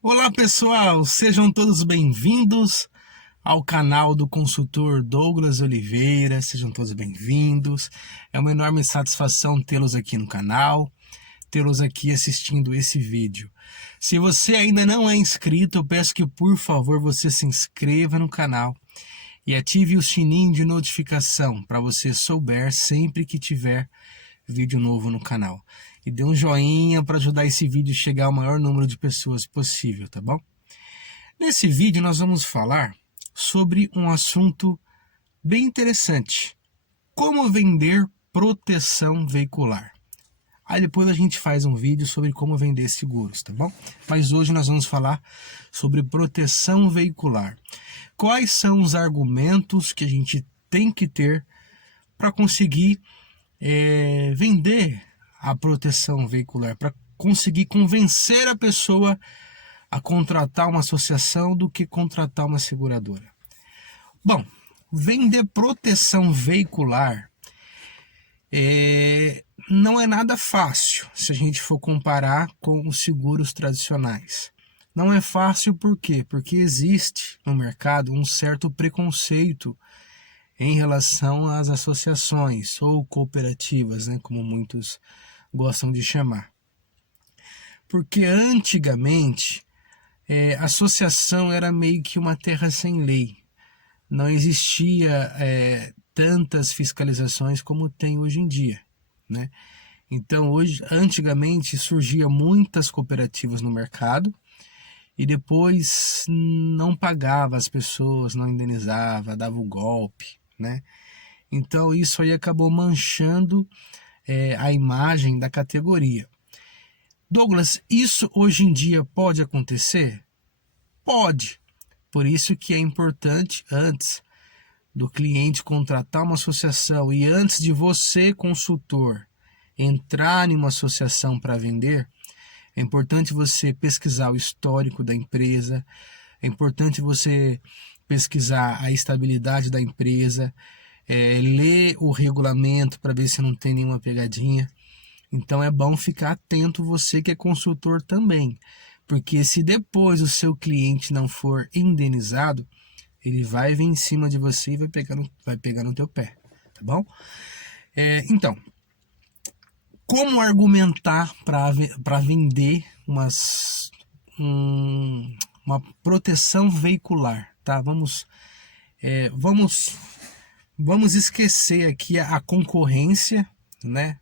Olá pessoal, sejam todos bem-vindos ao canal do consultor Douglas Oliveira, sejam todos bem-vindos. É uma enorme satisfação tê-los aqui no canal, tê-los aqui assistindo esse vídeo. Se você ainda não é inscrito, eu peço que por favor você se inscreva no canal e ative o sininho de notificação para você souber sempre que tiver vídeo novo no canal. E dê um joinha para ajudar esse vídeo a chegar ao maior número de pessoas possível, tá bom? Nesse vídeo nós vamos falar sobre um assunto bem interessante. Como vender proteção veicular. Aí depois a gente faz um vídeo sobre como vender seguros, tá bom? Mas hoje nós vamos falar sobre proteção veicular. Quais são os argumentos que a gente tem que ter para conseguir vender a proteção veicular, para conseguir convencer a pessoa a contratar uma associação do que contratar uma seguradora. Bom, vender proteção veicular não é nada fácil se a gente for comparar com os seguros tradicionais. Não é fácil por quê? Porque existe no mercado um certo preconceito em relação às associações ou cooperativas, né, como muitos gostam de chamar. Porque antigamente a associação era meio que uma terra sem lei. Não existia tantas fiscalizações como tem hoje em dia, né? Então, antigamente surgia muitas cooperativas no mercado e depois não pagava as pessoas, não indenizava, dava o golpe, né? Então isso aí acabou manchando a imagem da categoria. Douglas, isso hoje em dia pode acontecer? Pode. Por isso que é importante, antes do cliente contratar uma associação e antes de você, consultor, entrar em uma associação para vender, é importante você pesquisar o histórico da empresa, é importante você pesquisar a estabilidade da empresa, ler o regulamento para ver se não tem nenhuma pegadinha. Então é bom ficar atento, você que é consultor também, porque se depois o seu cliente não for indenizado, ele vai vir em cima de você e vai pegar no teu pé, tá bom? Então, como argumentar para vender uma proteção veicular, tá? Vamos esquecer aqui a concorrência, né,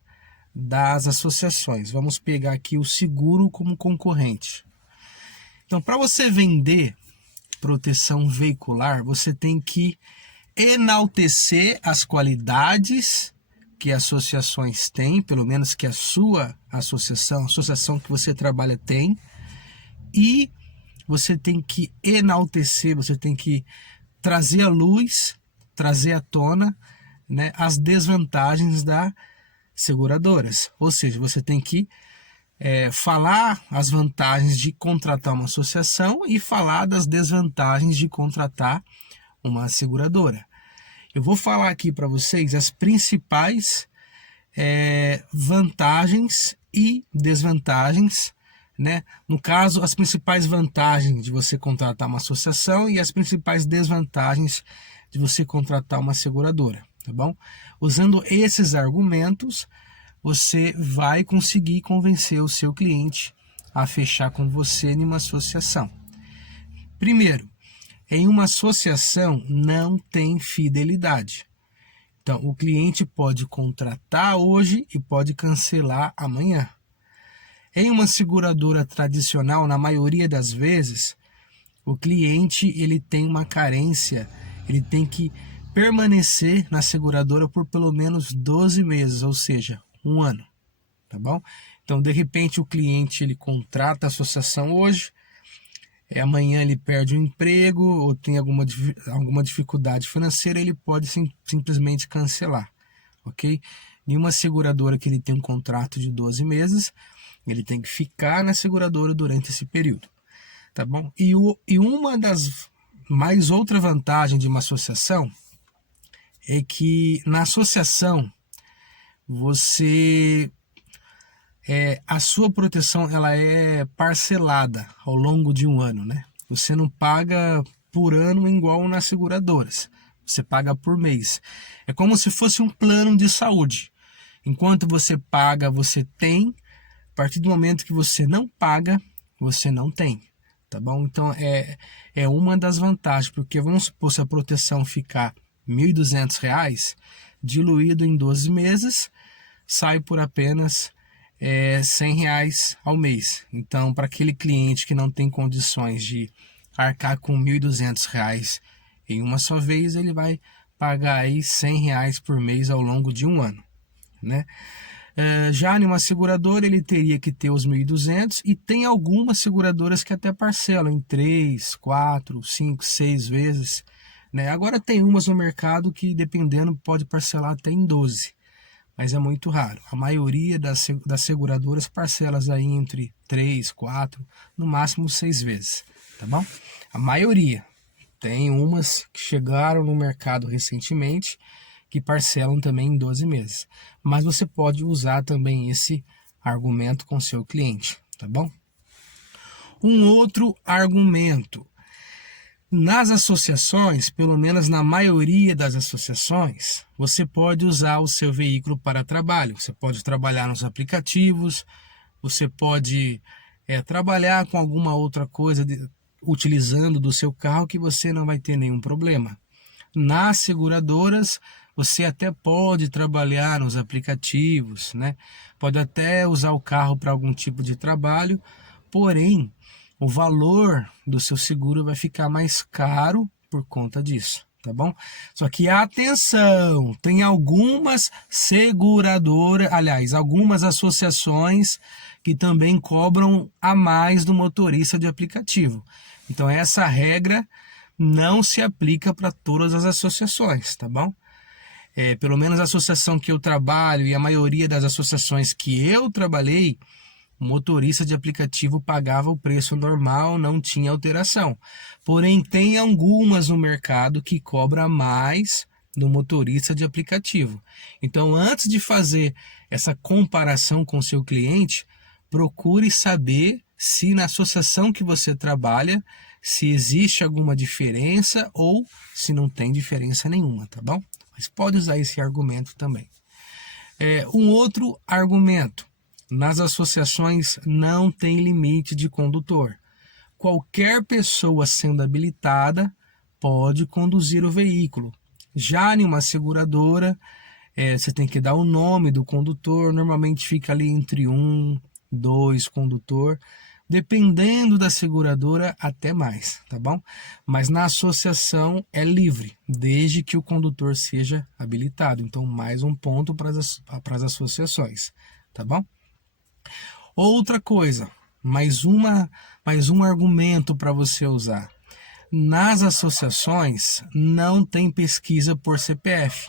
das associações. Vamos pegar aqui o seguro como concorrente. Então, para você vender proteção veicular, você tem que enaltecer as qualidades que associações têm, pelo menos que a sua associação, a associação que você trabalha tem, e você tem que enaltecer, você tem que trazer à luz, trazer à tona, né, as desvantagens das seguradoras. Ou seja, você tem que falar as vantagens de contratar uma associação e falar das desvantagens de contratar uma seguradora. Eu vou falar aqui para vocês as principais vantagens e desvantagens, né? No caso, as principais vantagens de você contratar uma associação e as principais desvantagens de você contratar uma seguradora, tá bom? Usando esses argumentos, você vai conseguir convencer o seu cliente a fechar com você em uma associação. Primeiro, em uma associação não tem fidelidade. Então, o cliente pode contratar hoje e pode cancelar amanhã. Em uma seguradora tradicional, na maioria das vezes, o cliente ele tem uma carência, ele tem que permanecer na seguradora por pelo menos 12 meses, ou seja, um ano, tá bom? Então, de repente, o cliente ele contrata a associação hoje, amanhã ele perde o emprego ou tem alguma dificuldade financeira, ele pode simplesmente cancelar, ok? Em uma seguradora que ele tem um contrato de 12 meses, ele tem que ficar na seguradora durante esse período, tá bom? E uma das mais outra vantagem de uma associação é que na associação você a sua proteção ela é parcelada ao longo de um ano, né? Você não paga por ano igual nas seguradoras, você paga por mês. É como se fosse um plano de saúde. Enquanto você paga, você tem. A partir do momento que você não paga, você não tem, tá bom? Então é uma das vantagens, porque vamos supor se a proteção ficar R$ 1.200, diluído em 12 meses, sai por apenas R$ 100 ao mês. Então, para aquele cliente que não tem condições de arcar com R$ 1.200 em uma só vez, ele vai pagar aí R$ 100 por mês ao longo de um ano, né? Já em uma seguradora ele teria que ter os 1.200 e tem algumas seguradoras que até parcelam em 3, 4, 5, 6 vezes, né? Agora tem umas no mercado que dependendo pode parcelar até em 12, mas é muito raro. A maioria das seguradoras parcela aí entre 3, 4, no máximo 6 vezes, tá bom? A maioria. Tem umas que chegaram no mercado recentemente que parcelam também em 12 meses. Mas você pode usar também esse argumento com seu cliente, tá bom? Um outro argumento. Nas associações, pelo menos na maioria das associações, você pode usar o seu veículo para trabalho. Você pode trabalhar nos aplicativos, você pode trabalhar com alguma outra coisa utilizando do seu carro que você não vai ter nenhum problema. Nas seguradoras, você até pode trabalhar nos aplicativos, né? Pode até usar o carro para algum tipo de trabalho, porém, o valor do seu seguro vai ficar mais caro por conta disso, tá bom? Só que atenção, tem algumas seguradoras, aliás, algumas associações que também cobram a mais do motorista de aplicativo. Então essa regra não se aplica para todas as associações, tá bom? Pelo menos a associação que eu trabalho e a maioria das associações que eu trabalhei, o motorista de aplicativo pagava o preço normal, não tinha alteração. Porém, tem algumas no mercado que cobra mais do motorista de aplicativo. Então, antes de fazer essa comparação com o seu cliente, procure saber se na associação que você trabalha, se existe alguma diferença ou se não tem diferença nenhuma, tá bom? Mas pode usar esse argumento também. Um outro argumento. Nas associações não tem limite de condutor. Qualquer pessoa sendo habilitada pode conduzir o veículo. Já em uma seguradora, você tem que dar o nome do condutor, normalmente fica ali entre 1, 2 condutor, dependendo da seguradora até mais, tá bom? Mas na associação é livre, desde que o condutor seja habilitado. Então, mais um ponto para as associações, tá bom? Outra coisa, mais um argumento para você usar. Nas associações não tem pesquisa por CPF.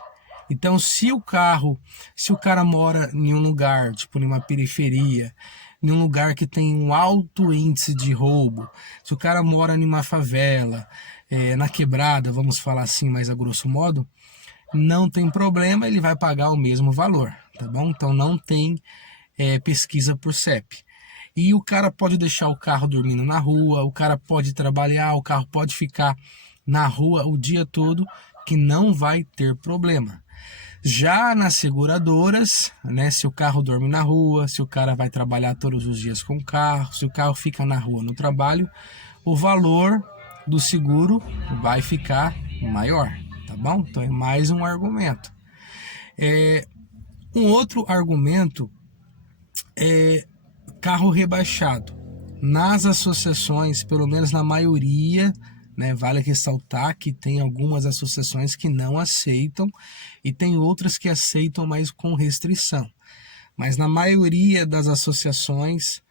Então, se o cara mora em um lugar, tipo numa periferia, em um lugar que tem um alto índice de roubo, se o cara mora em uma favela, na quebrada, vamos falar assim, mais a grosso modo, não tem problema, ele vai pagar o mesmo valor, tá bom? Então, não tem pesquisa por CEP. E o cara pode deixar o carro dormindo na rua, o cara pode trabalhar, o carro pode ficar na rua o dia todo, que não vai ter problema. Já nas seguradoras, né, se o carro dorme na rua, se o cara vai trabalhar todos os dias com o carro, se o carro fica na rua no trabalho, o valor do seguro vai ficar maior, tá bom? Então é mais um argumento. Um outro argumento é carro rebaixado. Nas associações, pelo menos na maioria, né, vale ressaltar que tem algumas associações que não aceitam e tem outras que aceitam, mas com restrição. Mas na maioria das associações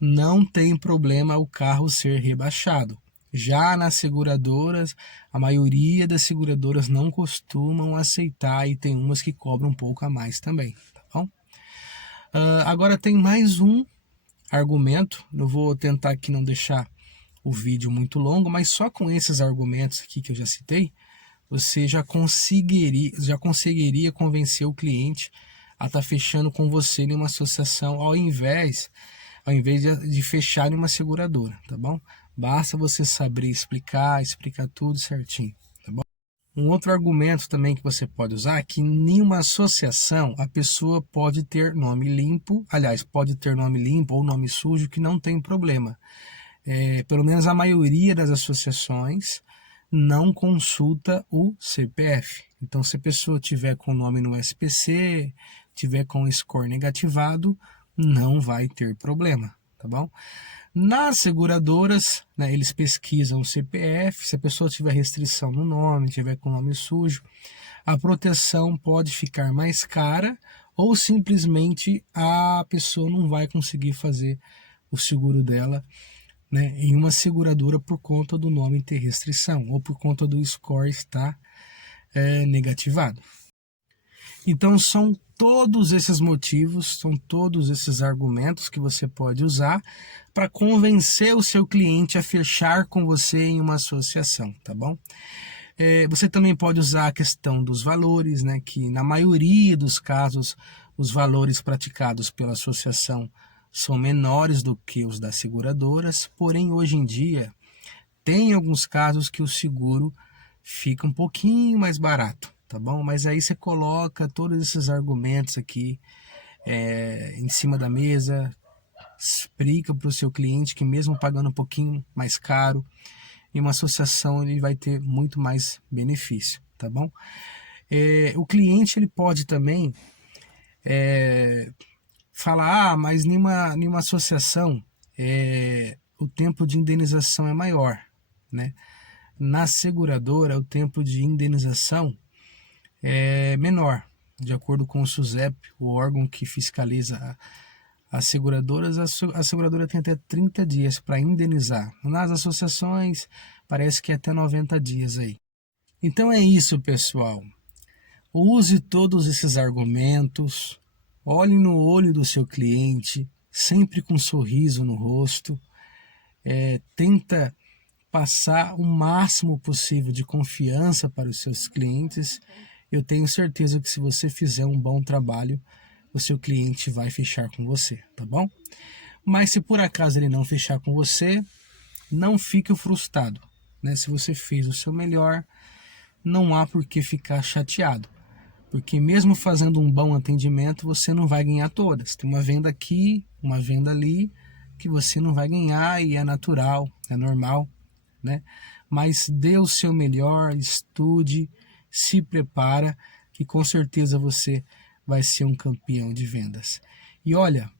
não tem problema o carro ser rebaixado. Já nas seguradoras, a maioria das seguradoras não costumam aceitar e tem umas que cobram um pouco a mais também, tá bom? Agora tem mais um argumento, eu vou tentar aqui não deixar o vídeo muito longo, mas só com esses argumentos aqui que eu já citei, você já conseguiria convencer o cliente a estar fechando com você em uma associação ao invés de fechar em uma seguradora, tá bom? Basta você saber explicar tudo certinho, tá bom? Um outro argumento também que você pode usar é que em uma associação a pessoa pode ter nome limpo, aliás, pode ter nome limpo ou nome sujo, que não tem problema. Pelo menos a maioria das associações não consulta o CPF. Então, se a pessoa tiver com o nome no SPC, tiver com o score negativado, não vai ter problema, tá bom? Nas seguradoras, né, eles pesquisam o CPF, se a pessoa tiver restrição no nome, tiver com o nome sujo, a proteção pode ficar mais cara ou simplesmente a pessoa não vai conseguir fazer o seguro dela, né, em uma seguradora por conta do nome ter restrição ou por conta do score estar negativado. Então são todos esses motivos, são todos esses argumentos que você pode usar para convencer o seu cliente a fechar com você em uma associação, tá bom? Você também pode usar a questão dos valores, né, que na maioria dos casos os valores praticados pela associação são menores do que os das seguradoras, porém hoje em dia tem alguns casos que o seguro fica um pouquinho mais barato, tá bom? Mas aí você coloca todos esses argumentos aqui em cima da mesa, explica para o seu cliente que mesmo pagando um pouquinho mais caro, em uma associação ele vai ter muito mais benefício, tá bom? O cliente ele pode também falar, mas em uma associação o tempo de indenização é maior, né? Na seguradora, o tempo de indenização é menor, de acordo com o SUSEP, o órgão que fiscaliza as seguradoras. A seguradora tem até 30 dias para indenizar. Nas associações, parece que é até 90 dias aí. Então é isso, pessoal. Use todos esses argumentos, olhe no olho do seu cliente, sempre com um sorriso no rosto, tenta passar o máximo possível de confiança para os seus clientes. Eu tenho certeza que se você fizer um bom trabalho, o seu cliente vai fechar com você, tá bom? Mas se por acaso ele não fechar com você, não fique frustrado, né? Se você fez o seu melhor, não há por que ficar chateado, porque mesmo fazendo um bom atendimento, você não vai ganhar todas. Tem uma venda aqui, uma venda ali, que você não vai ganhar e é natural, é normal, né? Mas dê o seu melhor, estude, se prepara, que com certeza você vai ser um campeão de vendas. E olha,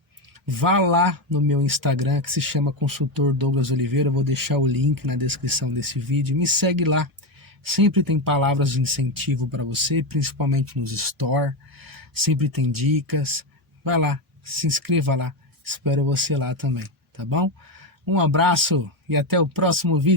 vá lá no meu Instagram, que se chama Consultor Douglas Oliveira, eu vou deixar o link na descrição desse vídeo, me segue lá, sempre tem palavras de incentivo para você, principalmente nos store, sempre tem dicas, vai lá, se inscreva lá, espero você lá também, tá bom? Um abraço e até o próximo vídeo.